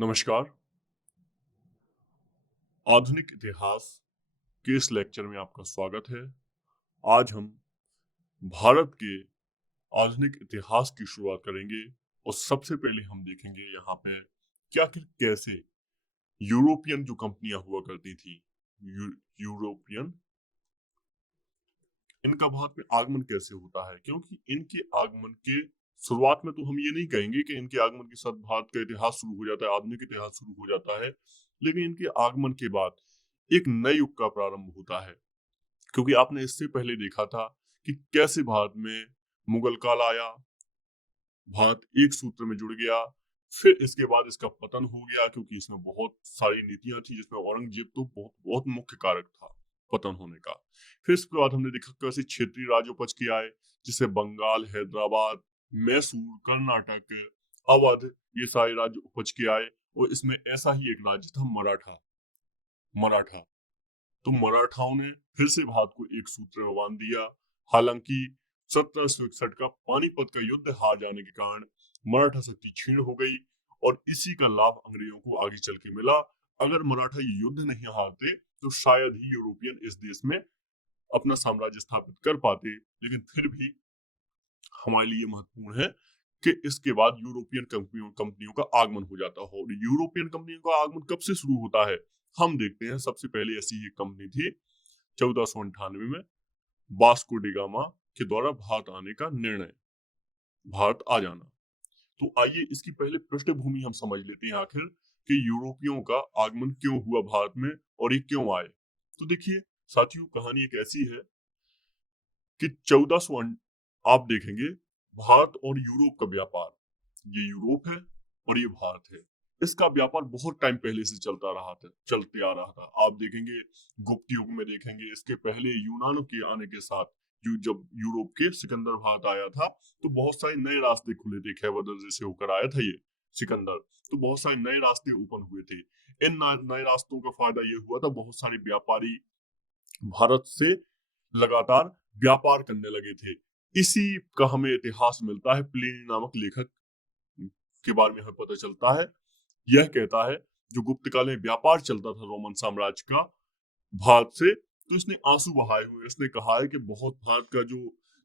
नमस्कार। आधुनिक इतिहास के इस लेक्चर में आपका स्वागत है। आज हम भारत के आधुनिक इतिहास की शुरुआत करेंगे और सबसे पहले हम देखेंगे यहाँ पे क्या कि कैसे यूरोपियन जो कंपनियां हुआ करती थी, यूरोपियन, इनका भारत में आगमन कैसे होता है। क्योंकि इनके आगमन के शुरुआत में तो हम ये नहीं कहेंगे कि इनके आगमन के साथ भारत का इतिहास शुरू हो जाता है, आधुनिक इतिहास शुरू हो जाता है, लेकिन इनके आगमन के बाद एक नए युग का प्रारंभ होता है। क्योंकि आपने इससे पहले देखा था कि कैसे भारत में मुगल काल आया, भारत एक सूत्र में जुड़ गया, फिर इसके बाद इसका पतन हो गया क्योंकि इसमें बहुत सारी नीतियां थी जिसमें औरंगजेब तो बहुत बहुत मुख्य कारक था पतन होने का। फिर इसके बाद हमने देखा कैसे क्षेत्रीय राज्य उपज के आए, जिसे बंगाल, हैदराबाद, मैसूर, कर्नाटक, अवध, ये सारे राज्य उपज के आए। और इसमें ऐसा ही एक राज्य था मराठा। मराठा तो मराठाओं ने फिर से भारत को एक सूत्र में बांध दिया। हालांकि 1761 का पानीपत का युद्ध हार जाने के कारण मराठा शक्ति क्षीण हो गई और इसी का लाभ अंग्रेजों को आगे चल के मिला। अगर मराठा युद्ध नहीं हारते तो शायद ही यूरोपियन इस देश में अपना साम्राज्य स्थापित कर पाते, लेकिन फिर भी हमारे लिए महत्वपूर्ण है कि इसके बाद यूरोपियन कंपनियों का आगमन हो जाता हो। और यूरोपियन कंपनियों का आगमन कब से शुरू होता है हम देखते हैं। सबसे पहले ऐसी एक कंपनी थी 1498 में, वास्को डी गामा के द्वारा भारत आने का निर्णय, भारत आ जाना। तो आइए इसकी पहले पृष्ठभूमि हम समझ लेते हैं आखिर कि यूरोपियों का आगमन क्यों हुआ भारत में और ये क्यों आए। तो देखिए साथियों, कहानी एक ऐसी है कि 1400, आप देखेंगे भारत और यूरोप का व्यापार, ये यूरोप है और ये भारत है, इसका व्यापार बहुत टाइम पहले से चलते आ रहा था। आप देखेंगे गुप्त युग में देखेंगे, इसके पहले यूनान के आने के साथ जब यूरोप के सिकंदर भारत आया था तो बहुत सारे नए रास्ते खुले थे। खैबर दर्जे से होकर आया था ये सिकंदर, तो बहुत सारे नए रास्ते ओपन हुए थे। इन नए रास्तों का फायदा ये हुआ था, बहुत सारे व्यापारी भारत से लगातार व्यापार करने लगे थे। इसी का हमें इतिहास मिलता है, प्लिनी नामक लेखक के बारे में हमें पता चलता है। यह कहता है जो गुप्त काल में व्यापार चलता था रोमन साम्राज्य का भारत से, तो इसने आंसू बहाए हुए, इसने कहा है कि बहुत भारत का जो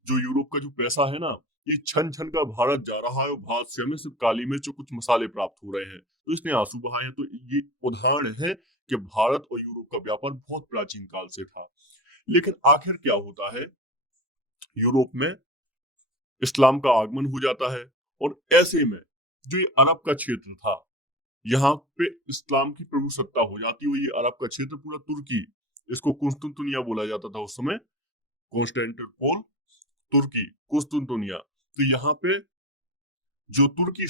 जो यूरोप का जो पैसा है ना, ये छन छन का भारत जा रहा है और भारत से हमें सिर्फ काली मिर्च और कुछ मसाले प्राप्त हो रहे हैं। तो इसने आंसू बहाए हैं। तो ये उदाहरण है कि भारत और यूरोप का व्यापार बहुत प्राचीन काल से था। लेकिन आखिर क्या होता है, यूरोप में इस्लाम का आगमन हो जाता है और ऐसे में जो ये अरब का क्षेत्र था, यहाँ पे इस्लाम की प्रभु सत्ता हो जाती है। ये अरब का क्षेत्र पूरा तुर्की, इसको कुस्तुनतुनिया बोला जाता था उस समय, कॉन्स्टेंटिनोपल, तुर्की, कुस्तुनतुनिया। तो यहाँ पे जो तुर्की,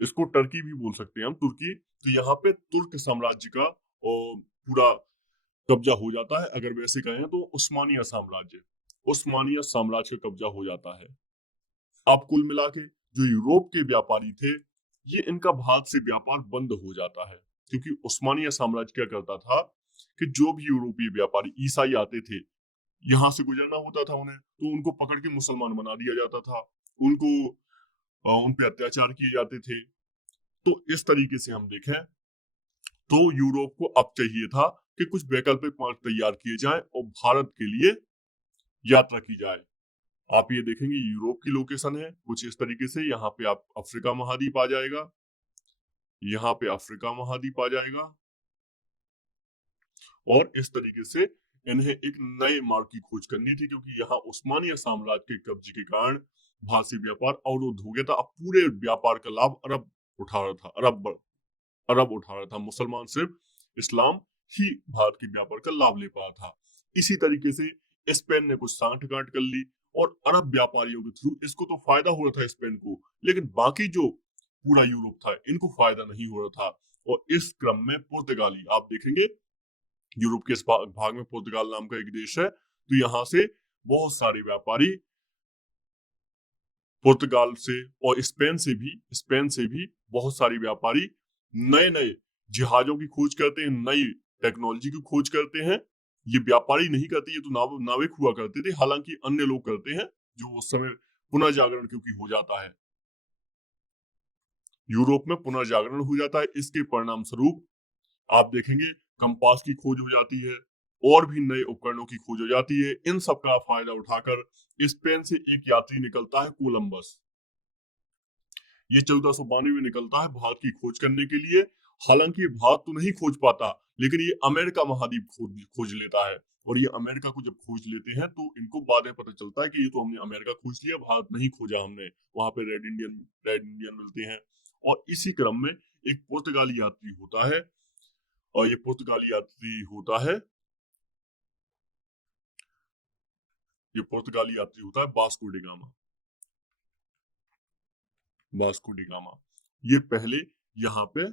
इसको टर्की भी बोल सकते हैं हम, तुर्की, तो यहाँ पे तुर्क साम्राज्य का पूरा कब्जा हो जाता है। अगर वैसे कहें तो उस्मानिया साम्राज्य, उस्मानिया साम्राज्य का कब्जा हो जाता है। अब कुल मिला के जो यूरोप के व्यापारी थे, ये इनका भारत से व्यापार बंद हो जाता है। क्योंकि उस्मानिया साम्राज्य क्या करता था कि जो भी यूरोपीय व्यापारी ईसाई आते थे, यहाँ से गुजरना होता था उन्हें, तो उनको पकड़ के मुसलमान बना दिया जाता था, उनको उन पे अत्याचार किए जाते थे। तो इस तरीके से हम देखें तो यूरोप को अब चाहिए था कि कुछ वैकल्पिक मार्ग तैयार किए जाए और भारत के लिए यात्रा की जाए। आप ये देखेंगे यूरोप की लोकेशन है कुछ इस तरीके से, यहाँ पे आप अफ्रीका महाद्वीप आ जाएगा, यहाँ पे अफ्रीका महाद्वीप आ जाएगा और इस तरीके से इन्हें एक नए मार्ग की खोज करनी थी। क्योंकि यहाँ उस्मानिया साम्राज्य के कब्जे के कारण भारतीय व्यापार अवरुद्ध हो गया था। अब पूरे व्यापार का लाभ अरब उठा रहा था, अरब उठा रहा था, मुसलमान सिर्फ इस्लाम ही भारत के व्यापार का लाभ ले पा रहा था। इसी तरीके से स्पेन ने कुछ सांठगांठ कर ली और अरब व्यापारियों के थ्रू इसको तो फायदा हो रहा था स्पेन को, लेकिन बाकी जो पूरा यूरोप था इनको फायदा नहीं हो रहा था। और इस क्रम में पुर्तगाली, आप देखेंगे यूरोप के इस भाग में पुर्तगाल नाम का एक देश है, तो यहाँ से बहुत सारे व्यापारी पुर्तगाल से और स्पेन से भी बहुत सारे व्यापारी नए नए जहाजों की खोज करते हैं, नई टेक्नोलॉजी की खोज करते हैं। ये व्यापारी नहीं करते, ये तो नाविक हुआ करते थे, हालांकि अन्य लोग करते हैं जो उस समय पुनः जागरण क्योंकि हो जाता है। यूरोप में पुनर्जागरण हो जाता है। इसके परिणाम स्वरूप आप देखेंगे कंपास की खोज हो जाती है और भी नए उपकरणों की खोज हो जाती है। इन सब का फायदा उठाकर स्पेन से एक यात्री निकलता है कोलंबस। ये 1492 में निकलता है भारत की खोज करने के लिए। हालांकि भारत तो नहीं खोज पाता, लेकिन ये अमेरिका महाद्वीप खोज लेता है। और ये अमेरिका को जब खोज लेते हैं तो इनको बाद में पता चलता है कि ये तो हमने अमेरिका खोज लिया, भारत नहीं खोजा हमने। वहां पे रेड इंडियन मिलते हैं। और इसी क्रम में एक पुर्तगाली यात्री होता है, और ये पुर्तगाली यात्री होता है वास्को डी गामा। ये पहले यहाँ पे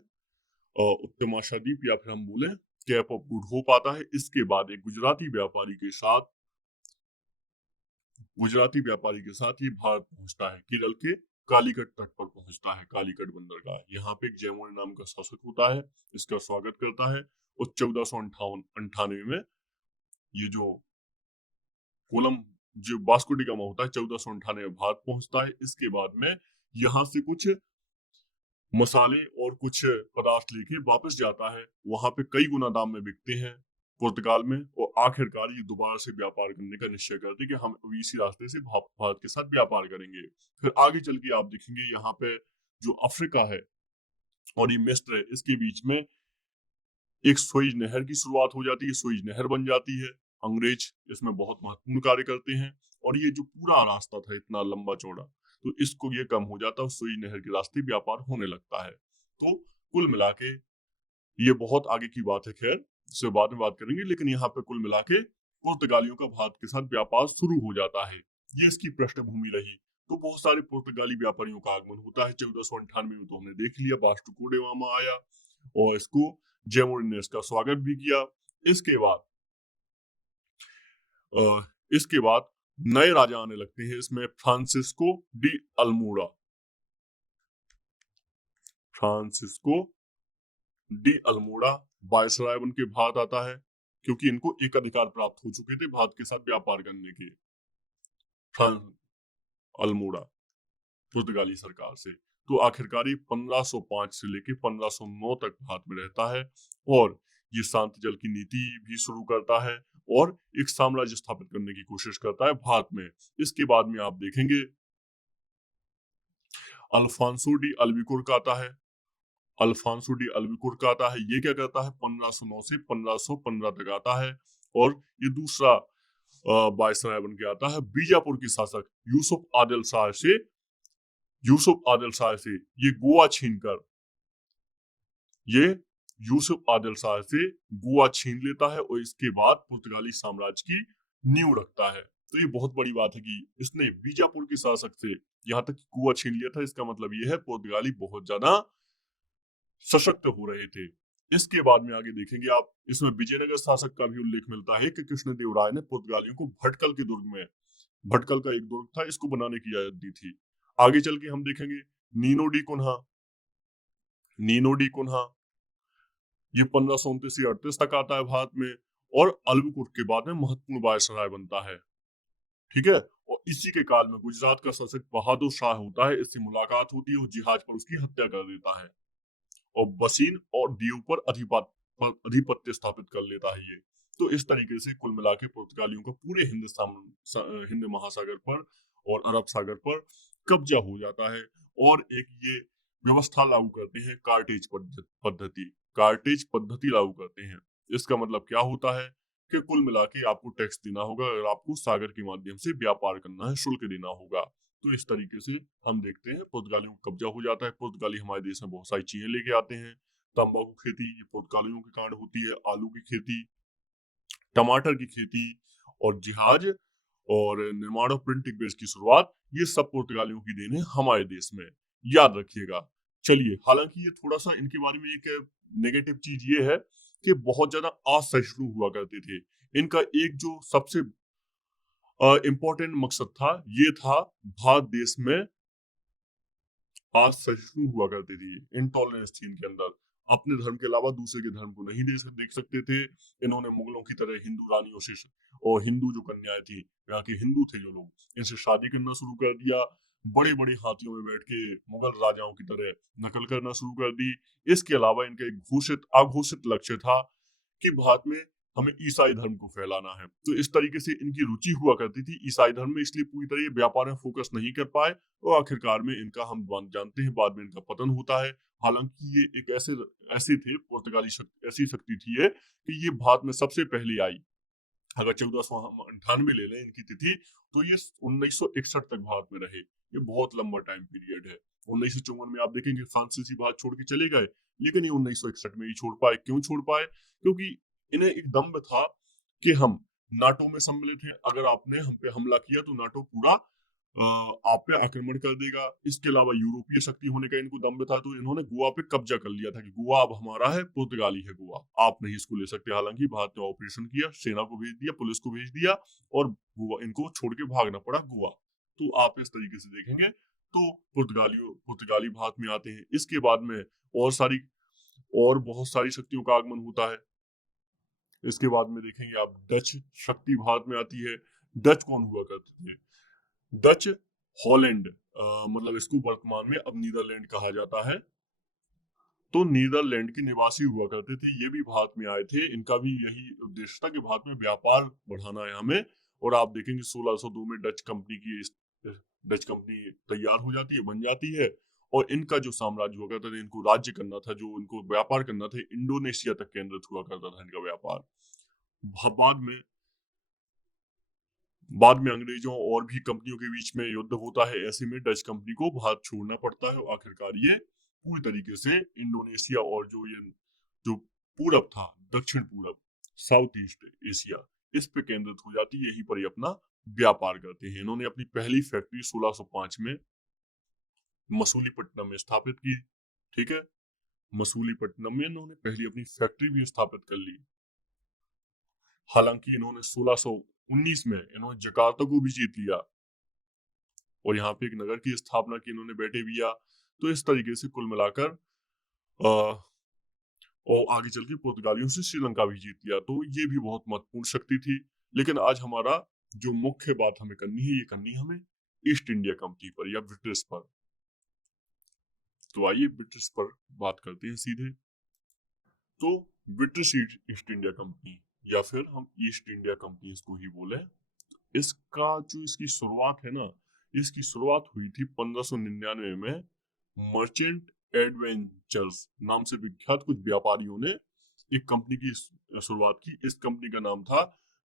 उत्तर महाद्वीप या फिर हम बोले कैप ऑफ गुड होप आता है। इसके बाद एक गुजराती व्यापारी के साथ ये भारत पहुंचता है। केरल के कालीकट तट पर पहुंचता है, कालीकट बंदरगाह। यहाँ पे एक जयमोनी नाम का शासक होता है, इसका स्वागत करता है। और 1498 में ये जो कोलम जो वास्को डी गामा होता है 1498 में भारत पहुंचता है। इसके बाद में यहाँ से कुछ मसाले और कुछ पदार्थ लेके वापस जाता है। वहां पे कई गुना दाम में बिकते हैं पुर्तगाल में। और आखिरकार ये दोबारा से व्यापार करने का निश्चय करते कि हम अभी इसी रास्ते से भारत के साथ व्यापार करेंगे। फिर आगे चल के आप देखेंगे यहाँ पे जो अफ्रीका है और ये मिस्र है, इसके बीच में एक सुएज नहर की शुरुआत हो जाती है। सुएज नहर बन जाती है। अंग्रेज इसमें बहुत महत्वपूर्ण कार्य करते हैं। और ये जो पूरा रास्ता था इतना लंबा चौड़ा, तो इसको ये कम हो जाता है, सुएज नहर के रास्ते व्यापार होने लगता है। तो कुल मिला के ये बहुत आगे की बात है, खैर इससे बाद में बात करेंगे। लेकिन यहाँ पे कुल मिला के पुर्तगालियों का भारत के साथ व्यापार शुरू हो जाता है। ये इसकी पृष्ठभूमि रही। तो बहुत सारे पुर्तगाली व्यापारियों का आगमन होता है। 1498 में तो हमने देख लिया, वास्को डी गामा आया और इसको जयमोनी ने इसका स्वागत भी किया। इसके बाद नए राजा आने लगते हैं। इसमें फ्रांसिस्को डी अल्मोड़ा वायसराय बन के भारत आता है, क्योंकि इनको एक अधिकार प्राप्त हो चुके थे भारत के साथ व्यापार करने के। अल्मोड़ा पुर्तगाली सरकार से। तो आखिरकार ये 1505 से लेके 1509 तक भारत में रहता है और ये शांति जल की नीति भी शुरू करता है और एक साम्राज्य स्थापित करने की कोशिश करता है भारत में। इसके बाद में आप देखेंगे अल्फांसो डी अल्बुकर्क आता है। ये क्या करता है, 1509 से 1515 तक आता है। और ये दूसरा वायसराय बन के आता है। बीजापुर के शासक यूसुफ आदिल शाह से ये गोवा छीन लेता है और इसके बाद पुर्तगाली साम्राज्य की नींव रखता है। तो ये बहुत बड़ी बात है कि इसने बीजापुर के शासक से यहाँ तक गोवा छीन लिया था। इसका मतलब ये है पुर्तगाली बहुत ज्यादा सशक्त हो रहे थे। इसके बाद में आगे देखेंगे आप, इसमें विजयनगर शासक का भी उल्लेख मिलता है कि कृष्णदेवराय ने पुर्तगालियों को भटकल का एक दुर्ग था, इसको बनाने की इजाजत दी थी। आगे चल के हम देखेंगे नीनो डी कुन्हा ये 1529 से 38 तक आता है भारत में। और अल्बुकर्क के बाद में महत्वपूर्ण वायसराय बनता है। ठीक है। और इसी के काल में गुजरात का शासक बहादुर शाह होता है, इससे मुलाकात होती है और जिहाज पर उसकी हत्या कर देता है और बसीन और दीव पर अधिपत्य स्थापित कर लेता है ये। तो इस तरीके से कुल मिला के पुर्तगालियों का पूरे हिंद महासागर पर और अरब सागर पर कब्जा हो जाता है। और एक ये व्यवस्था लागू करते हैं, कार्टेज पद्धति लागू करते हैं। इसका मतलब क्या होता है कि कुल मिला के आपको टैक्स देना होगा अगर आपको सागर के माध्यम से व्यापार करना है, शुल्क देना होगा। तो इस तरीके से हम देखते हैं पुर्तगालियों का कब्जा हो जाता है। पुर्तगाली हमारे देश में बहुत सारी चीजें लेके आते हैं। तंबाकू खेती ये पुर्तगालियों के कारण होती है, आलू की खेती, टमाटर की खेती और जहाज और निर्माण और प्रिंटिंग प्रेस की शुरुआत, ये सब पुर्तगालियों की देन है हमारे देश में, याद रखिएगा। चलिए, हालांकि ये थोड़ा सा इनके बारे में एक नेगेटिव चीज ये है कि बहुत ज्यादा असहिष्णु हुआ करते थे। इनका एक जो सबसे इम्पोर्टेंट मकसद था, ये था भारत देश में असहिष्णु हुआ करते थे, इंटॉलरेंस थी इनके अंदर। अपने धर्म के अलावा दूसरे के धर्म को नहीं देख सकते थे। इन्होंने मुगलों की तरह हिंदू रानियों से और हिंदू जो कन्याएं थी, यहाँ के हिंदू थे जो लोग, इनसे शादी करना शुरू कर दिया। बड़े बड़े हाथियों में बैठ के मुगल राजाओं की तरह नकल करना शुरू कर दी। इसके अलावा इनका एक घोषित अघोषित लक्ष्य था कि भारत में हमें ईसाई धर्म को फैलाना है। तो इस तरीके से इनकी रुचि हुआ करती थी ईसाई धर्म में, इसलिए पूरी तरह ये व्यापार में फोकस नहीं कर पाए और आखिरकार में इनका हम जानते हैं बाद में इनका पतन होता है। हालांकि ये एक ऐसे थे पुर्तगाली ऐसी शक्ति थी ये कि ये भारत में सबसे पहले आई। अगर 1498 ले लें इनकी तिथि, तो ये 1961 तक भारत में रहे। ये बहुत लंबा टाइम पीरियड है। 1954 में आप देखेंगे फ्रांसीसी भारत छोड़ के चले गए, लेकिन ये 1961 में ही छोड़ पाए। क्यों छोड़ पाए? क्योंकि इन्हें एक दम्भ था कि हम नाटो में सम्मिलित हैं, अगर आपने हम पे हमला किया तो नाटो पूरा आप पे आक्रमण कर देगा। इसके अलावा यूरोपीय शक्ति होने का इनको दम्भ था, तो इन्होंने गोवा पे कब्जा कर लिया था कि गोवा अब हमारा है, पुर्तगाली है गोवा, आप नहीं इसको ले सकते। हालांकि भारत ने ऑपरेशन किया, सेना को भेज दिया, पुलिस को भेज दिया और गोवा इनको छोड़ के भागना पड़ा गोवा। तो आप इस तरीके से देखेंगे तो पुर्तगाली भारत में आते हैं। इसके बाद में और बहुत सारी शक्तियों का आगमन होता है। इसके बाद में देखेंगे आप डच शक्ति भारत में आती है। डच कौन हुआ करते थे? डच हॉलैंड, मतलब इसको वर्तमान में अब नीदरलैंड कहा जाता है। तो नीदरलैंड के निवासी हुआ करते थे, ये भी भारत में आए थे। इनका भी यही उद्देश्य था कि भारत में व्यापार बढ़ाना है हमें। और आप देखेंगे 1602 में डच कंपनी तैयार हो जाती है, बन जाती है। और इनका जो साम्राज्य हुआ करता था, इनको राज्य करना था, जो इनको व्यापार करना था, इंडोनेशिया तक केंद्रित हुआ करता था इनका व्यापार। बाद में अंग्रेजों और भी कंपनियों के बीच में युद्ध होता है। ऐसे में डच कंपनी को भारत छोड़ना पड़ता है और आखिरकार ये पूरी तरीके से इंडोनेशिया और जो पूरब था, दक्षिण पूरब, साउथ ईस्ट एशिया, इस पे केंद्रित हो जाती है। यहीं पर ही अपना व्यापार करते हैं। इन्होंने अपनी पहली फैक्ट्री 1605 में मसूलीपट्टनम में स्थापित की। ठीक है, मसूलीपट्टनम में इन्होंने पहली अपनी फैक्ट्री भी स्थापित कर ली। हालांकि इन्होंने 1619 में इन्होंने जकार्ता को भी जीत लिया और यहाँ पे एक नगर की स्थापना की इन्होंने बैटेविया। तो इस तरीके से कुल मिलाकर और आगे चल के पुर्तगालियों से श्रीलंका भी जीत लिया। तो ये भी बहुत महत्वपूर्ण शक्ति थी। लेकिन आज हमारा जो मुख्य बात हमें करनी है, ये करनी है हमें ईस्ट इंडिया कंपनी पर या ब्रिटिश पर। तो आइए ब्रिटिश पर बात करते हैं सीधे। तो ब्रिटिश ईस्ट इंडिया कंपनी या फिर हम ईस्ट इंडिया कंपनी इसको ही बोले, इसका जो इसकी शुरुआत है ना, इसकी शुरुआत हुई थी 1599 में मर्चेंट एडवेंचर्स नाम से विख्यात कुछ व्यापारियों ने एक कंपनी की शुरुआत की। इस कंपनी का नाम था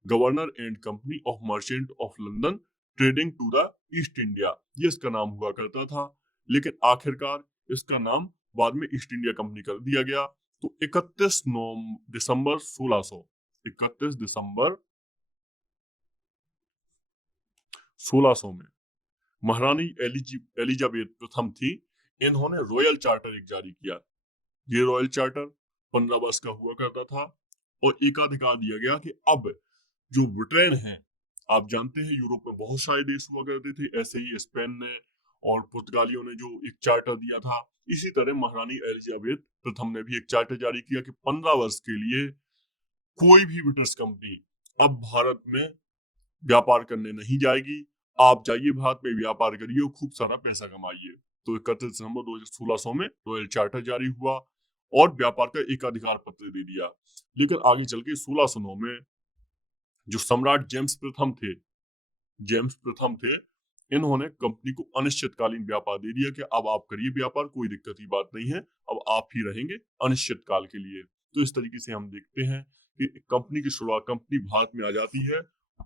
governor and company of merchant of London trading to the East India, ये इसका नाम हुआ करता था। लेकिन आखिरकार इसका नाम बाद में ईस्ट इंडिया कंपनी कर दिया गया। तो 31 दिसंबर 1600 में महारानी एलिजाबेथ प्रथम थी, इन्होंने रॉयल चार्टर एक जारी किया। ये रॉयल चार्टर 15 वर्ष का हुआ करता था और एकाधिकार दिया गया कि अब जो ब्रिटेन है, आप जानते हैं यूरोप में बहुत सारे देश हुआ करते थे, ऐसे ही स्पेन ने और पुर्तगालियों ने जो एक चार्टर दिया था, इसी तरह महारानी एलिजाबेथ प्रथम ने भी एक चार्टर जारी किया कि 15 वर्ष के लिए कोई भी ब्रिटिश कंपनी अब भारत में व्यापार करने नहीं जाएगी। आप जाइए भारत में व्यापार करिए और खूब सारा पैसा कमाइए। तो 31 दिसंबर 1600 में रॉयल चार्टर जारी हुआ और व्यापार का एकाधिकार पत्र दे दिया। लेकिन आगे चल के 1609 में जो सम्राट जेम्स प्रथम थे, इन्होंने कंपनी को अनिश्चितकालीन व्यापार दे दिया कि अब आप करिए व्यापार, कोई दिक्कत की बात नहीं है, अब आप ही रहेंगे अनिश्चित काल के लिए। तो इस तरीके से हम देखते हैं कि कंपनी की शुरुआत, कंपनी भारत में आ जाती है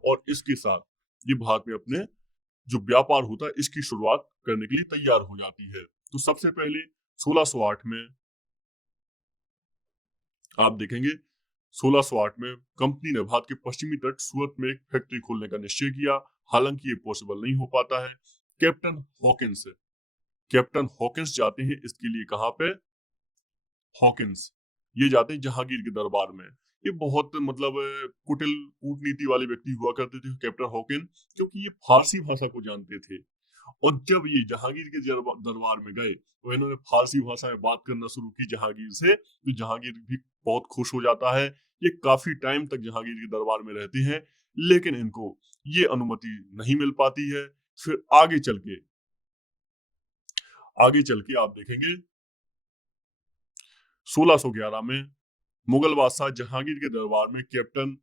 और इसके साथ ये भारत में अपने जो व्यापार होता है इसकी शुरुआत करने के लिए तैयार हो जाती है। तो सबसे पहले 1608 में आप देखेंगे 1608 में कंपनी ने भारत के पश्चिमी तट सूरत में एक फैक्ट्री खोलने का निश्चय किया। हालांकि ये पॉसिबल नहीं हो पाता है। कैप्टन हॉकिंस जाते हैं इसके लिए, कहां पे? हॉकिंस ये जाते हैं जहांगीर के दरबार में। ये बहुत मतलब कुटिल कूटनीति वाले व्यक्ति हुआ करते थे कैप्टन हॉकिन, क्योंकि ये फारसी भाषा को जानते थे। और जब ये जहांगीर के दरबार में गए तो इन्होंने फारसी भाषा में बात करना शुरू की जहांगीर से, तो जहांगीर भी बहुत खुश हो जाता है। ये काफी टाइम तक जहांगीर के दरबार में रहते हैं, लेकिन इनको ये अनुमति नहीं मिल पाती है। फिर आगे चल के आगे चल के आप देखेंगे 1611 में मुगल बादशाह जहांगीर के दरबार में कैप्टन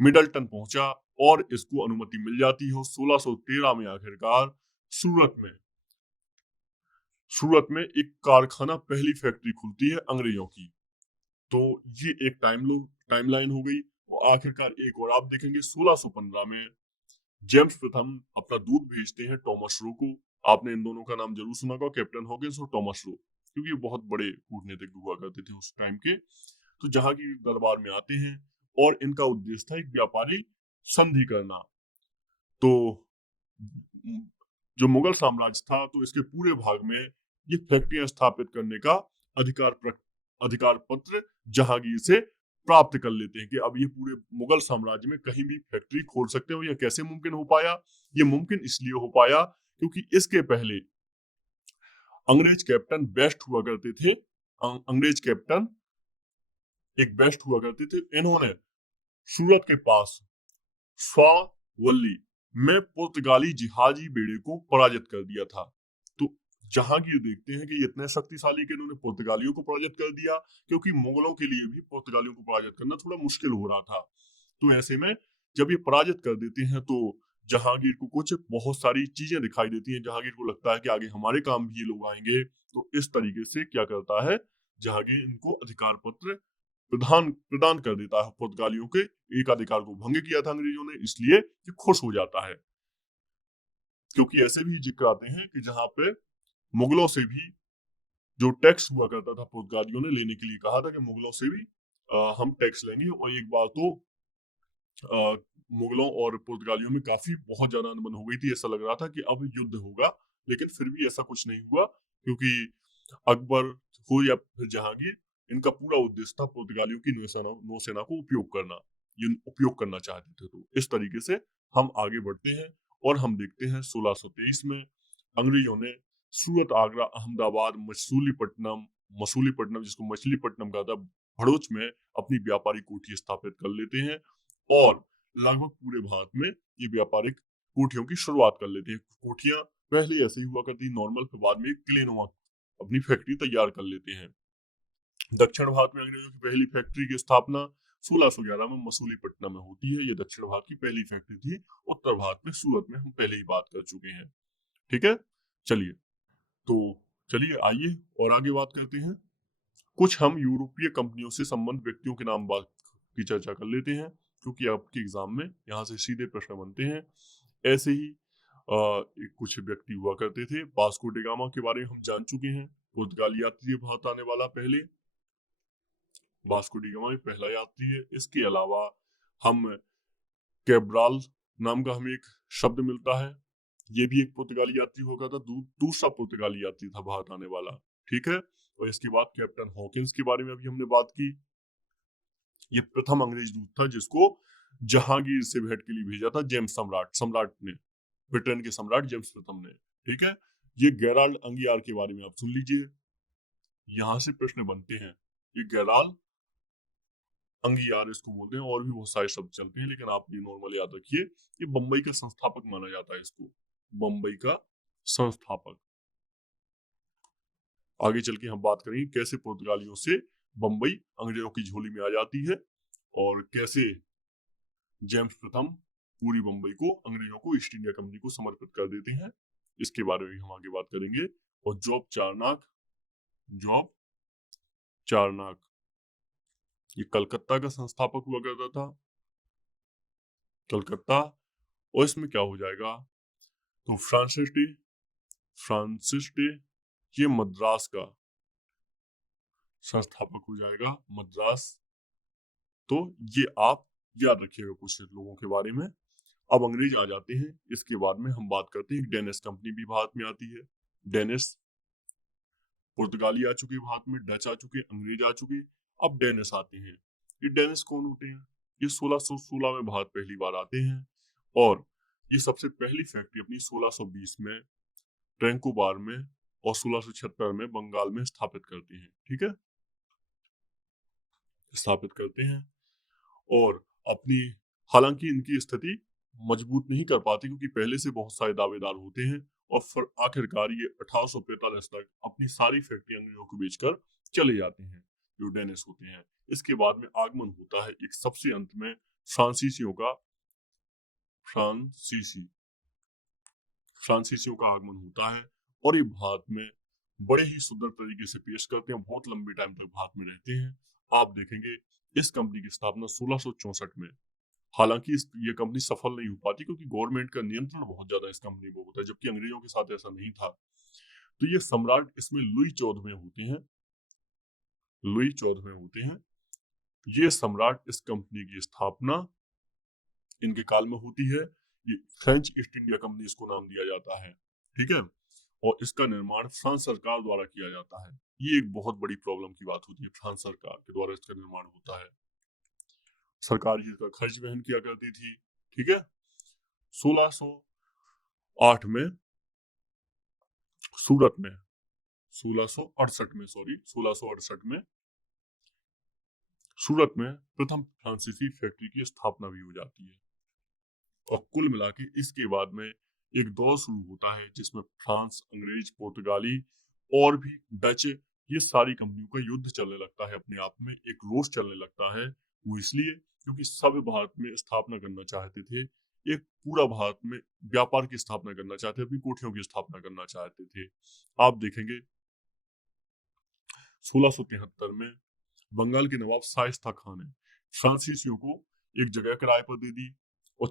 मिडलटन पहुंचा और इसको अनुमति मिल जाती है। 1613 में आखिरकार सूरत में एक कारखाना, पहली फैक्ट्री खुलती है अंग्रेजों की। तो ये एक टाइमलाइन हो गई। और आखिरकार एक और आप देखेंगे 1615 में जेम्स प्रथम अपना दूध भेजते हैं टॉमस रो को। आपने इन दोनों का नाम जरूर सुना होगा, कैप्टन हॉकिंस और टॉमस रो, क्योंकि ये बहुत बड़े कूटनीतिक हुआ करते थे उस टाइम के। तो जहांगीर दरबार में आते हैं और इनका उद्देश्य था एक व्यापारी संधि करना। तो जो मुगल साम्राज्य था, तो इसके पूरे भाग में ये फैक्ट्रियां स्थापित करने का अधिकार पत्र जहांगीर से प्राप्त कर लेते हैं कि अब ये पूरे मुगल साम्राज्य में कहीं भी फैक्ट्री खोल सकते हो। यह कैसे मुमकिन हो पाया? ये मुमकिन इसलिए हो पाया क्योंकि इसके पहले अंग्रेज कैप्टन बेस्ट हुआ करते थे। अंग्रेज कैप्टन एक बेस्ट हुआ करते थे। इन्होंने सूरत के पास स्वावल्ली में पुर्तगाली जिहाजी बेड़े को पराजित कर दिया था। तो जहांगीर देखते हैं कि इतने शक्तिशाली कि इन्होंने पुर्तगालियों को पराजित कर दिया, क्योंकि मुगलों के लिए भी पुर्तगालियों को पराजित करना थोड़ा मुश्किल हो रहा था। तो ऐसे में जब ये पराजित कर देते हैं तो जहांगीर को कुछ बहुत सारी चीजें दिखाई देती हैं। जहांगीर को लगता है कि आगे हमारे काम भी ये लोग आएंगे। तो इस तरीके से क्या करता है जहांगीर, इनको अधिकार पत्र प्रदान कर देता है। पुर्तगालियों के एक अधिकार को भंग किया था अंग्रेजों ने, इसलिए ये खुश हो जाता है। क्योंकि ऐसे भी जिक्र आते हैं कि जहां पे मुगलों से भी जो टैक्स हुआ करता था, पुर्तगालियों ने लेने के लिए कहा था कि मुगलों से भी हम टैक्स लेंगे। और एक बार तो मुगलों और पुर्तगालियों में काफी बहुत ज्यादा अनबन हो गई थी। ऐसा लग रहा था कि अब युद्ध होगा, लेकिन फिर भी ऐसा कुछ नहीं हुआ, क्योंकि अकबर हो या फिर जहांगीर, इनका पूरा उद्देश्य था पुर्तगालियों की नौसेना को उपयोग करना चाहते थे। तो इस तरीके से हम आगे बढ़ते हैं और हम देखते हैं 1623 में अंग्रेजों ने सूरत, आगरा, अहमदाबाद, मसूलीपट्टनम जिसको मछलीपट्टनम कहा था, भड़ोच में अपनी व्यापारिक कोठी स्थापित कर लेते हैं और लगभग पूरे भारत में ये व्यापारिक कोठियों की शुरुआत कर लेते हैं। कोठियां पहले ऐसे ही हुआ करती नॉर्मल, फिर बाद में क्लेनुआ अपनी फैक्ट्री तैयार कर लेते हैं। दक्षिण भारत में अंग्रेजों की पहली फैक्ट्री की स्थापना 1611 में मसूलीपट्टनम में होती है। ये दक्षिण भारत की पहली फैक्ट्री थी। उत्तर भारत में सूरत में हम पहले ही बात कर चुके हैं। ठीक है, चलिए आइए और आगे बात करते हैं। कुछ हम यूरोपीय कंपनियों से संबंध व्यक्तियों के नाम बात की चर्चा कर लेते हैं, क्योंकि आपके एग्जाम में यहाँ से सीधे प्रश्न बनते हैं। ऐसे ही कुछ व्यक्ति हुआ करते थे। वास्को डी गामा के बारे में हम जान चुके हैं, पुर्तगाली यात्री भारत आने वाला पहले वास्को डी गामा पहला यात्री है। इसके अलावा हम कैब्राल नाम का हमें एक शब्द मिलता है, ये भी एक पुर्तगाली यात्री होगा था। दूसरा पुर्तगाली यात्री था भारत आने वाला। ठीक है, और इसके बाद कैप्टन हॉकिंस के बारे में अभी हमने बात की। ये प्रथम अंग्रेज दूत था जिसको जहांगीर से भेंट के लिए भेजा था जेम्स सम्राट ने, ब्रिटेन के सम्राट जेम्स प्रथम ने। ठीक है, ये गेराल्ड अंगियार के बारे में आप सुन लीजिए, यहां से प्रश्न बनते हैं। ये गेराल्ड अंगियार इसको बोलते हैं, और भी बहुत सारे शब्द चलते हैं, लेकिन आप ये नॉर्मल याद रखिए। ये बंबई का संस्थापक माना जाता है इसको, बंबई का संस्थापक। आगे चल के हम बात करेंगे कैसे पुर्तगालियों से बंबई अंग्रेजों की झोली में आ जाती है और कैसे जेम्स प्रथम पूरी बंबई को अंग्रेजों को, ईस्ट इंडिया कंपनी को समर्पित कर देते हैं। इसके बारे में हम आगे बात करेंगे। और जॉब चारनाक ये कलकत्ता का संस्थापक हुआ करता था, कलकत्ता। और इसमें क्या हो जाएगा, तो फ्रांसिस डे ये मद्रास का संस्थापक हो जाएगा, मद्रास। तो ये आप याद रखिएगा कुछ लोगों के बारे में। अब अंग्रेज आ जाते हैं, इसके बाद में हम बात करते हैं डेनिस कंपनी भी भारत में आती है। डेनिस, पुर्तगाली आ चुके भारत में, डच आ चुके, अंग्रेज आ चुके, अब डेनिस आते हैं। ये डेनिस कौन होते हैं? ये 1616 में भारत पहली बार आते हैं और ये सबसे पहली फैक्ट्री अपनी 1620 में ट्रैंकोबार में और 1676 में बंगाल में स्थापित करते हैं। ठीक है, स्थापित करते हैं और अपनी, हालांकि इनकी स्थिति मजबूत नहीं कर पाते क्योंकि पहले से बहुत सारे दावेदार होते हैं और फिर आखिरकार ये 1845 तक अपनी सारी फैक्ट्री अंग्रेजों को बेचकर चले जाते हैं, जो डेनिस होते हैं। इसके बाद में आगमन होता है एक सबसे अंत में फ्रांसीसियों का फ्रांसीसियों का आगमन होता है, और ये भारत में बड़े ही सुंदर तरीके से पेश करते हैं, बहुत लंबे टाइम तक भारत में रहते हैं। आप देखेंगे इस कंपनी की स्थापना 1664 में, हालांकि ये कंपनी सफल नहीं हो पाती क्योंकि गवर्नमेंट का नियंत्रण बहुत ज्यादा इस कंपनी पर होता है, जबकि अंग्रेजों के साथ ऐसा नहीं था। तो ये सम्राट इसमें लुई 14वें होते हैं। ये सम्राट इस कंपनी की स्थापना इनके काल में होती है। ये फ्रेंच ईस्ट इंडिया कंपनी इसको नाम दिया जाता है, ठीक है। और इसका निर्माण फ्रांस सरकार द्वारा किया जाता है। ये एक बहुत बड़ी प्रॉब्लम की बात होती है, फ्रांस सरकार के द्वारा इसका निर्माण होता है। सरकार इसका खर्च वहन किया करती थी, ठीक है। 1668 में सूरत में 1668 में सूरत में प्रथम फ्रांसीसी फैक्ट्री की स्थापना भी हो जाती है। और कुल मिला के इसके बाद में एक दौर शुरू होता है जिसमें फ्रांस, अंग्रेज, पुर्तगाली और भी डच, ये सारी कंपनियों का युद्ध चलने लगता है। अपने आप में एक रोष चलने लगता है। वो इसलिए क्योंकि सब भारत में स्थापना करना चाहते थे, एक पूरा भारत में व्यापार की स्थापना करना चाहते थे, अपनी कोठियों की स्थापना करना चाहते थे। आप देखेंगे 1673 में बंगाल के नवाब शाइस्ता खान ने फ्रांसीसियों को एक जगह किराए पर दे दी, और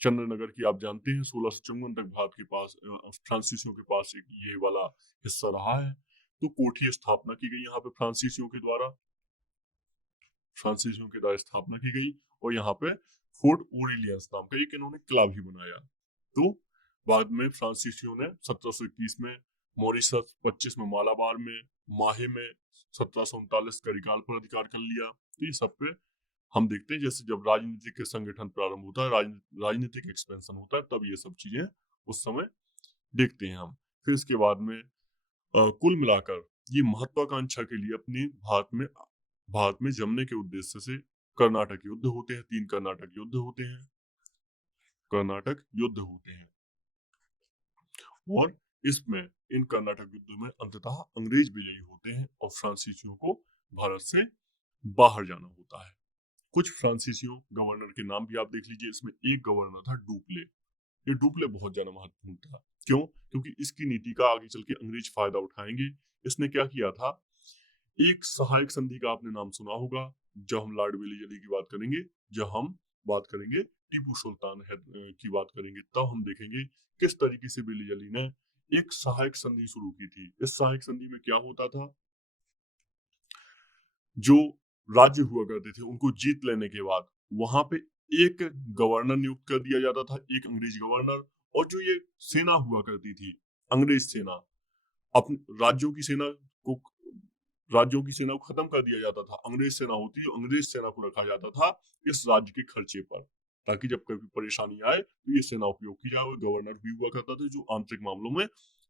चंद्रनगर की आप जानते हैं 1654 तक भारत के पास फ्रांसीसियों के पास एक ये वाला हिस्सा रहा है। तो कोठी स्थापना की गई यहाँ पे फ्रांसीसियों के द्वारा स्थापना की गई, और यहाँ पे फोर्ट ओरिलियंस नाम का एक इन्होंने किला भी बनाया। तो बाद में फ्रांसीसियों ने 1721 में मॉरिशस, 25 में मालाबार में, माहे में 1739 करिकाल पर अधिकार कर लिया। तो ये सब पे हम देखते हैं जैसे जब राजनीतिक संगठन प्रारंभ होता है, राजनीतिक एक्सपेंशन होता है, तब ये सब चीजें उस समय देखते हैं हम। फिर इसके बाद में कुल मिलाकर ये महत्वाकांक्षा के लिए अपने भारत में जमने के उद्देश्य से कर्नाटक युद्ध होते हैं। 3 कर्नाटक युद्ध होते हैं, और इसमें इन कर्नाटक युद्धों में अंततः अंग्रेज विजयी होते हैं और फ्रांसीसियों को भारत से बाहर जाना होता है। कुछ फ्रांसीसियों गवर्नर के नाम भी आप देख लीजिए। इसमें एक गवर्नर था डुप्ले। ये डुप्ले बहुत ज्यादा महत्वपूर्ण था। क्यों? क्योंकि इसकी नीति का आगे चल के अंग्रेज फायदा उठाएंगे। इसने क्या किया था, एक सहायक संधि का आपने नाम सुना होगा। जब हम लॉर्ड वेली जली की बात करेंगे, जब हम बात करेंगे टीपू सुल्तान की बात करेंगे, तब हम देखेंगे किस तरीके से वेली जली ने एक सहायक संधि शुरू की थी। इस सहायक संधि में क्या होता था, जो राज्य हुआ करते थे उनको जीत लेने के बाद वहां पे एक गवर्नर नियुक्त कर दिया जाता था, एक अंग्रेज गवर्नर। और जो ये सेना हुआ करती थी, अंग्रेज सेना, अपने राज्यों की सेना को खत्म कर दिया जाता था। अंग्रेज सेना होती है, अंग्रेज सेना को रखा जाता था इस राज्य के खर्चे पर, ताकि जब कभी परेशानी आए तो ये सेना उपयोग की जाए। गवर्नर भी हुआ करता था जो आंतरिक मामलों में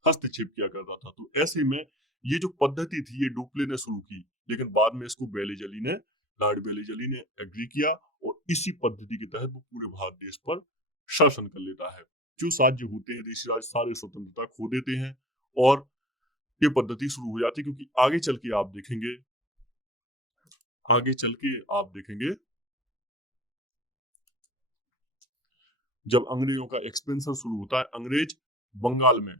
हस्तक्षेप किया करता था। तो ऐसे में ये जो पद्धति थी ये डुप्ले ने शुरू की, लेकिन बाद में इसको लॉर्ड बेली जली ने एग्री किया, और इसी पद्धति के तहत वो पूरे भारत देश पर शासन कर लेता है। जो राज्य होते हैं, देशी राज्य, सारे स्वतंत्रता खो देते हैं और ये पद्धति शुरू हो जाती है। क्योंकि आगे चल के आप देखेंगे जब अंग्रेजों का एक्सपेंशन शुरू होता है, अंग्रेज बंगाल में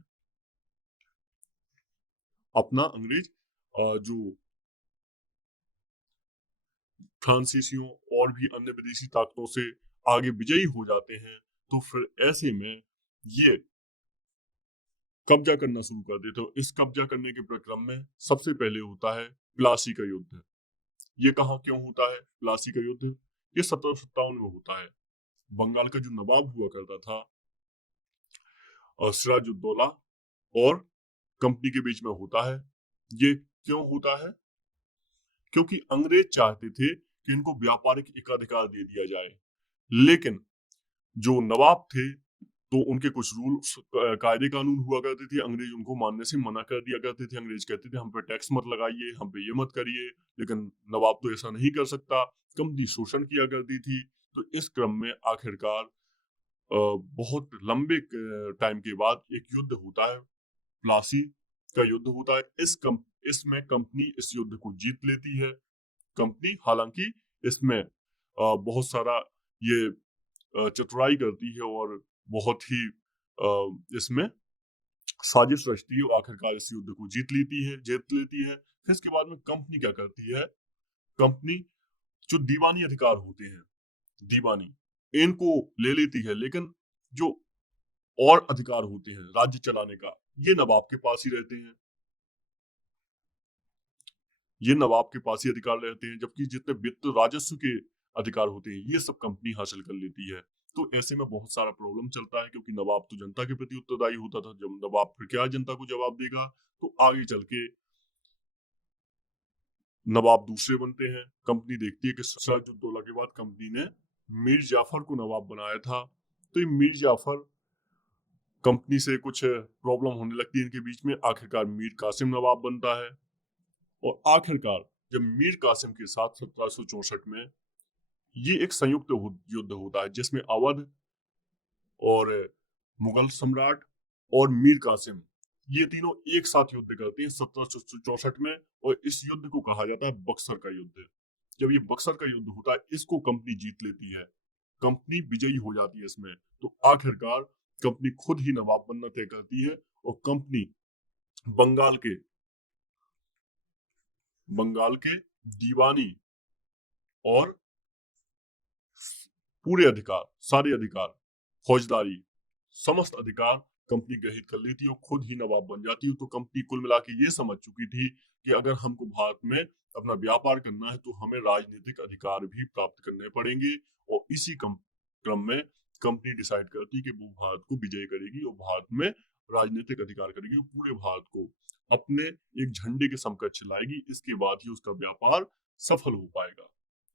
अपना जो फ्रांसीसियों और भी अन्य विदेशी ताकतों से आगे विजयी हो जाते हैं, तो फिर ऐसे में ये कब्जा करना शुरू कर देते हो। इस कब्जा करने के प्रक्रम में सबसे पहले होता है प्लासी का युद्ध। ये कहाँ क्यों होता है प्लासी का युद्ध? ये 1757 में होता है। बंगाल का जो नवाब हुआ करता था सिराजुद्दौला और कंपनी के बीच में होता है। ये क्यों होता है? क्योंकि अंग्रेज चाहते थे कि इनको व्यापारिक एकाधिकार दे दिया जाए, लेकिन जो नवाब थे तो उनके कुछ रूल्स, कायदे कानून हुआ करते थे, अंग्रेज उनको मानने से मना कर दिया करते थे। अंग्रेज कहते थे हम पे टैक्स मत लगाइए, हम पे ये मत करिए, लेकिन नवाब तो ऐसा नहीं कर सकता। कंपनी शोषण किया करती थी। तो इस क्रम में आखिरकार बहुत लंबे टाइम के बाद एक युद्ध होता है, प्लासी का युद्ध होता है। इसमें कंपनी इस युद्ध को जीत लेती है। कंपनी हालांकि इसमें बहुत सारा ये चतुराई करती है और बहुत ही इसमें साजिश रचती है और आखिरकार इस युद्ध को जीत लेती है। फिर इसके बाद में कंपनी क्या करती है, कंपनी जो दीवानी अधिकार होते हैं, दीवानी इनको ले लेती है, लेकिन जो और अधिकार होते हैं राज्य चलाने का, ये नवाब के पास ही रहते हैं। ये नवाब के पास ही अधिकार रहते हैं, जबकि जितने वित्त राजस्व के अधिकार होते हैं ये सब कंपनी हासिल कर लेती है। तो ऐसे में बहुत सारा प्रॉब्लम चलता है, क्योंकि नवाब तो जनता के प्रति उत्तरदायी होता था। जब नवाब फिर क्या जनता को जवाब देगा, तो आगे चल के नवाब दूसरे बनते हैं। कंपनी देखती है कि सिराजुद्दौला के बाद कंपनी ने मीर जाफर को नवाब बनाया था, तो ये मीर जाफर कंपनी से कुछ प्रॉब्लम होने लगती है इनके बीच में। आखिरकार मीर कासिम नवाब बनता है, और आखिरकार जब मीर कासिम के साथ 1764 में ये एक संयुक्त युद्ध होता है, जिसमें अवध और मुगल सम्राट और मीर कासिम ये तीनों एक साथ युद्ध करते हैं 1764 में, और इस युद्ध को कहा जाता है बक्सर का युद्ध। जब ये बक्सर का युद्ध होता है, इसको कंपनी जीत लेती है, कंपनी विजयी हो जाती है इसमें। तो आखिरकार कंपनी खुद ही नवाब बनना तय करती है, और कंपनी बंगाल के दीवानी और पूरे अधिकार, सारे अधिकार, फौजदारी, समस्त अधिकार कंपनी ग्रहित कर लेती है और खुद ही नवाब बन जाती है। तो कंपनी कुल मिला के ये समझ चुकी थी कि अगर हमको भारत में अपना व्यापार करना है तो हमें राजनीतिक अधिकार भी प्राप्त करने पड़ेंगे, और इसी क्रम में कंपनी डिसाइड करती कि वो भारत को विजय करेगी और भारत में राजनीतिक अधिकार करेगी और पूरे भारत को अपने एक झंडे के समकक्ष लाएगी। इसके बाद ही उसका व्यापार सफल हो पाएगा।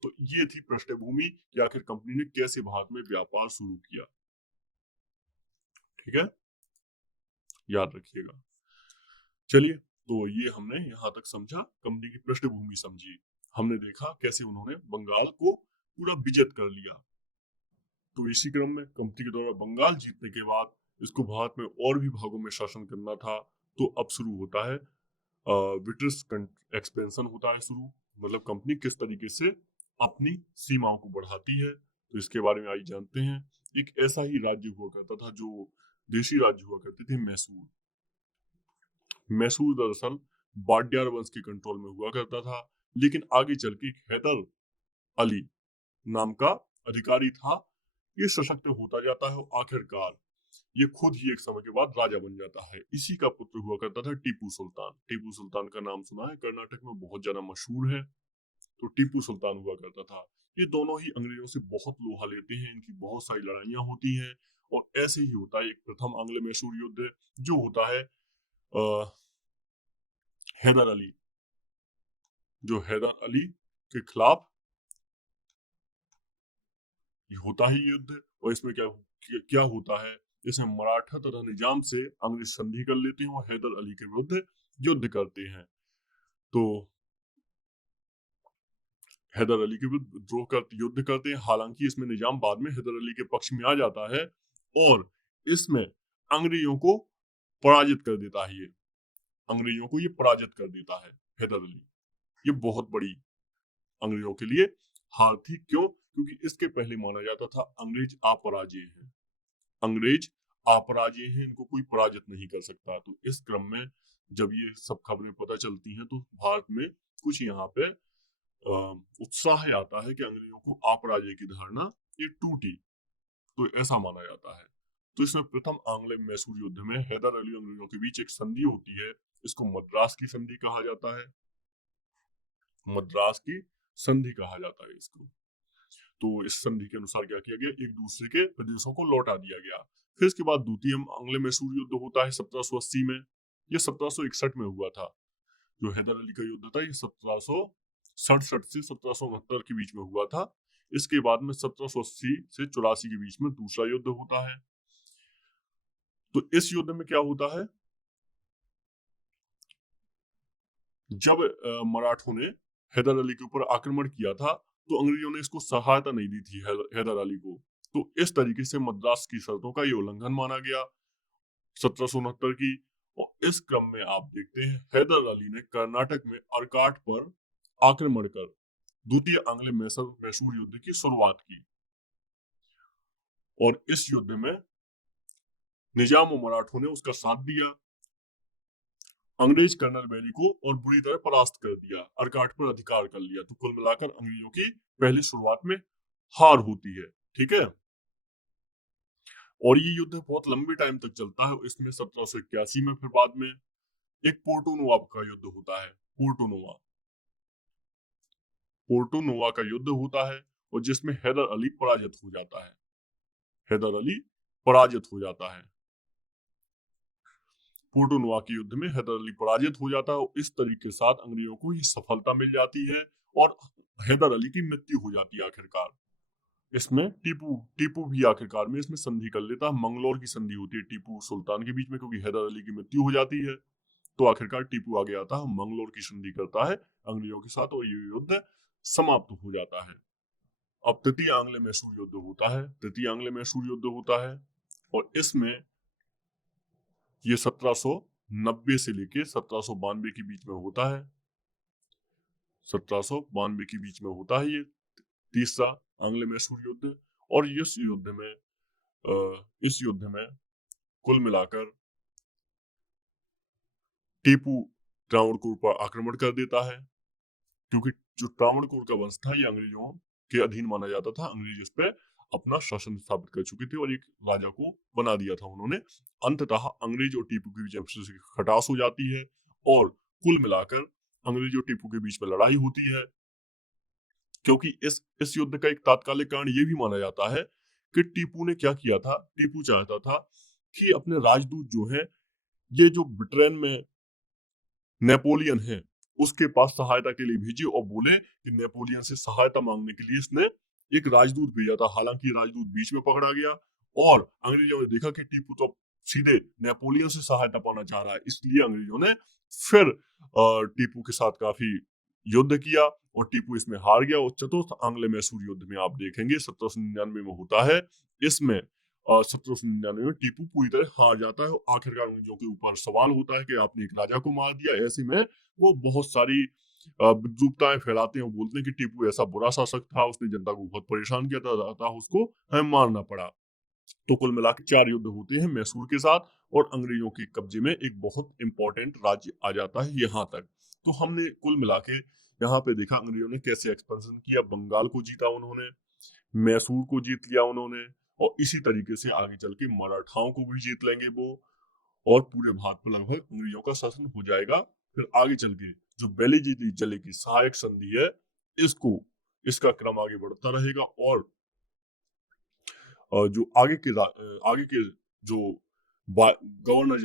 तो ये थी पृष्ठभूमि कि आखिर कंपनी ने कैसे भारत में व्यापार शुरू किया। ठीक है, याद रखिएगा। चलिए, तो ये हमने यहाँ तक समझा, कंपनी की पृष्ठभूमि समझी, हमने देखा कैसे उन्होंने बंगाल को पूरा विजित कर लिया। तो इसी क्रम में कंपनी के द्वारा बंगाल जीतने के बाद इसको भारत में और भी भागों में शासन करना था। तो अब शुरू होता है ब्रिटिश एक्सपेंशन होता है शुरू, मतलब कंपनी किस तरीके से अपनी सीमाओं को बढ़ाती है। तो इसके बारे में आज जानते हैं। एक ऐसा ही राज्य हुआ करता था जो देशी राज्य हुआ करते थे, मैसूर। मैसूर दरअसल वाडियार वंश के कंट्रोल में हुआ करता था, लेकिन आगे चल के हैदर अली नाम का अधिकारी था। ये सशक्त होता जाता है और आखिरकार ये खुद ही एक समय के बाद राजा बन जाता है। इसी का पुत्र हुआ करता था टीपू सुल्तान। टीपू सुल्तान का नाम सुना है, कर्नाटक में बहुत ज्यादा मशहूर है। तो टीपू सुल्तान हुआ करता था। ये दोनों ही अंग्रेजों से बहुत लोहा लेते हैं, इनकी बहुत सारी लड़ाइयां होती हैं, और ऐसे ही होता है एक प्रथम आंग्ल मैसूर युद्ध जो होता है हैदर अली, जो हैदर अली के खिलाफ होता ही युद्ध। और इसमें क्या होता है, इसमें मराठा तथा निजाम से अंग्रेज संधि कर लेते हैं और हैदर अली के विरुद्ध युद्ध करते हैं। तो हैदर अली के विरुद्ध विद्रोह कर युद्ध करते हैं। हालांकि इसमें निजाम बाद में हैदर अली के पक्ष में आ जाता है और इसमें अंग्रेजों को पराजित कर देता है। अंग्रेजों को ये पराजित कर देता है हैदर अली। ये बहुत बड़ी अंग्रेजों के लिए हार थी। क्यों? क्योंकि इसके पहले माना जाता था अंग्रेज अपराजय हैं, अंग्रेज अपराजय हैं, इनको कोई पराजित नहीं कर सकता। तो इस क्रम में जब ये सब खबरें पता चलती हैं तो भारत में कुछ यहाँ पे उत्साह आता है कि अंग्रेजों को अपराजय की धारणा ये टूटी। तो ऐसा माना जाता है। तो इसमें प्रथम आंग्ल मैसूर युद्ध में हैदर अली अंग्रेजों के बीच एक संधि होती है। इसको मद्रास की संधि कहा जाता है, मद्रास की संधि कहा जाता है इसको। तो इस संधि के अनुसार क्या किया गया, एक दूसरे के प्रदेशों को लौटा दिया गया। फिर इसके बाद द्वितीय आंग्ल मैसूर युद्ध होता है 1780 में। ये 1761 में हुआ था। जो हैदर अली का युद्ध था ये 1767 से 1769 के बीच में हुआ था। इसके बाद में 1780 से 84 के बीच में दूसरा युद्ध होता है। तो इस युद्ध में क्या होता है, जब मराठों ने हैदर अली के ऊपर आक्रमण किया था तो अंग्रेजों ने इसको सहायता नहीं दी थी हैदर अली को। तो इस तरीके से मद्रास की शर्तों का ये उल्लंघन माना गया 1769 की। और इस क्रम में आप देखते हैं हैदर अली ने कर्नाटक में अर्काट पर आक्रमण कर द्वितीय आंग्ल मैसूर युद्ध की शुरुआत की। और इस युद्ध में निजाम और मराठों ने उसका साथ दिया। अंग्रेज कर्नल बेली को और बुरी तरह परास्त कर दिया, अर्काट पर अधिकार कर लिया। तो कुल मिलाकर अंग्रेजों की पहली शुरुआत में हार होती है। ठीक है, और ये युद्ध बहुत लंबे टाइम तक चलता है। इसमें 1781 में फिर बाद में एक पोर्टो नोवा का युद्ध होता है। पोर्टो नोवा का युद्ध होता है और जिसमें हैदर अली पराजित हो जाता है। पोर्टो नोवा के युद्ध में हैदर अली पराजित हो जाता है और इस तरीके के साथ अंग्रेजों को ये सफलता मिल जाती है और हैदर अली की मृत्यु हो जाती है आखिरकार। इसमें टीपू भी आखिरकार में इसमें संधि कर लेता है। मंगलोर की संधि होती है टीपू सुल्तान के बीच में, क्योंकि हैदर अली की मृत्यु हो जाती है। तो आखिरकार टीपू आगे आता है, मंगलोर की संधि करता है अंग्रेजों के साथ और ये युद्ध समाप्त हो जाता है। अब तृतीय आंग्ल मैसूर युद्ध होता है और इसमें ये 1790 से लेके 1792 के बीच में होता है। 1792 के बीच में होता है ये तीसरा आंग्ल मैसूर युद्ध। और इस युद्ध में कुल मिलाकर टीपू त्रावणकोर पर आक्रमण कर देता है, क्योंकि जो त्रावणकोर का वंश था ये अंग्रेजों के अधीन माना जाता था। अंग्रेज इस पे अपना शासन स्थापित कर चुके थे और एक राजा को बना दिया था उन्होंने। अंततः अंग्रेज और टीपू के बीच आपसी खटास हो जाती है और कुल मिलाकर अंग्रेज और टीपू के बीच में लड़ाई होती है। क्योंकि इस युद्ध का एक तात्कालिक कारण ये भी माना जाता है कि टीपू ने क्या किया था। टीपू चाहता था कि अपने राजदूत जो हैं, ये जो ब्रिटेन में नेपोलियन है उसके पास सहायता के लिए भेजे और बोले कि नेपोलियन से सहायता मांगने के लिए इसने एक राजदूत भेजा था। हालांकि राजदूत बीच में पकड़ा गया और अंग्रेजों ने देखा कि टीपू तो सीधे नेपोलियन से सहायता पाना चाह रहा है, इसलिए अंग्रेजों ने फिर टीपू के साथ काफी युद्ध किया और टीपू इसमें हार गया। और चतुर्थ आंग्ल मैसूर युद्ध में आप देखेंगे 1799 में होता है। इसमें 1799 में टीपू पूरी तरह हार जाता है और आखिरकार अंग्रेजों के ऊपर सवाल होता है कि आपने एक राजा को मार दिया। ऐसे में वो बहुत सारी विद्रूपताएं फैलाते हैं, बोलते हैं कि टीपू ऐसा बुरा शासक था, उसने जनता को बहुत परेशान किया था, उसको हमें मारना पड़ा। तो कुल मिलाकर 4 युद्ध होते हैं मैसूर के साथ और अंग्रेजों के कब्जे में एक बहुत इंपॉर्टेंट राज्य आ जाता है यहाँ तक। तो हमने कुल मिला के यहाँ पे देखा अंग्रेजों ने कैसे एक्सपेंशन किया। बंगाल को जीता उन्होंने, मैसूर को जीत लिया उन्होंने और इसी तरीके से आगे चल के मराठाओं को भी जीत लेंगे वो और पूरे भारत पर लगभग अंग्रेजों का शासन हो जाएगा। फिर आगे चल के जो बेली जीती जले की सहायक संधि है, इसका क्रम आगे बढ़ता रहेगा और जो आगे के जो गवर्नर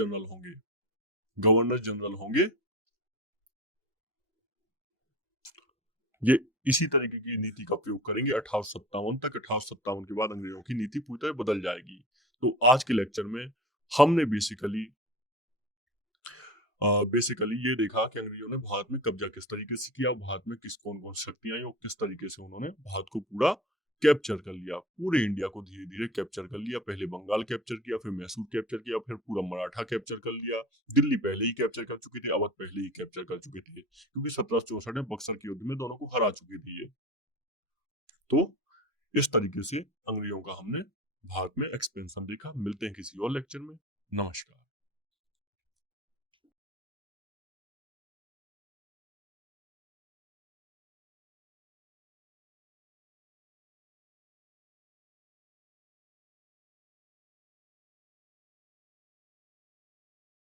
जनरल होंगे ये इसी तरीके की नीति का प्रयोग करेंगे 1857 तक। 1857 के बाद अंग्रेजों की नीति पूरी तरह बदल जाएगी। तो आज के लेक्चर में हमने बेसिकली ये देखा कि अंग्रेजों ने भारत में कब्जा किस तरीके से किया, भारत में कौन कौन शक्तियां आई और किस तरीके से उन्होंने भारत को पूरा कैप्चर कर लिया, पूरे इंडिया को धीरे धीरे कैप्चर कर लिया। पहले बंगाल कैप्चर किया, फिर मैसूर कैप्चर किया, फिर पूरा मराठा कैप्चर कर लिया। दिल्ली पहले ही कैप्चर कर चुके थे, अवध पहले ही कैप्चर कर चुके थे, क्योंकि 1764 में बक्सर के युद्ध में दोनों को हरा चुके थे ये। तो इस तरीके से अंग्रेजों का हमने भारत में एक्सपेंशन देखा। मिलते हैं किसी और लेक्चर में। नमस्कार।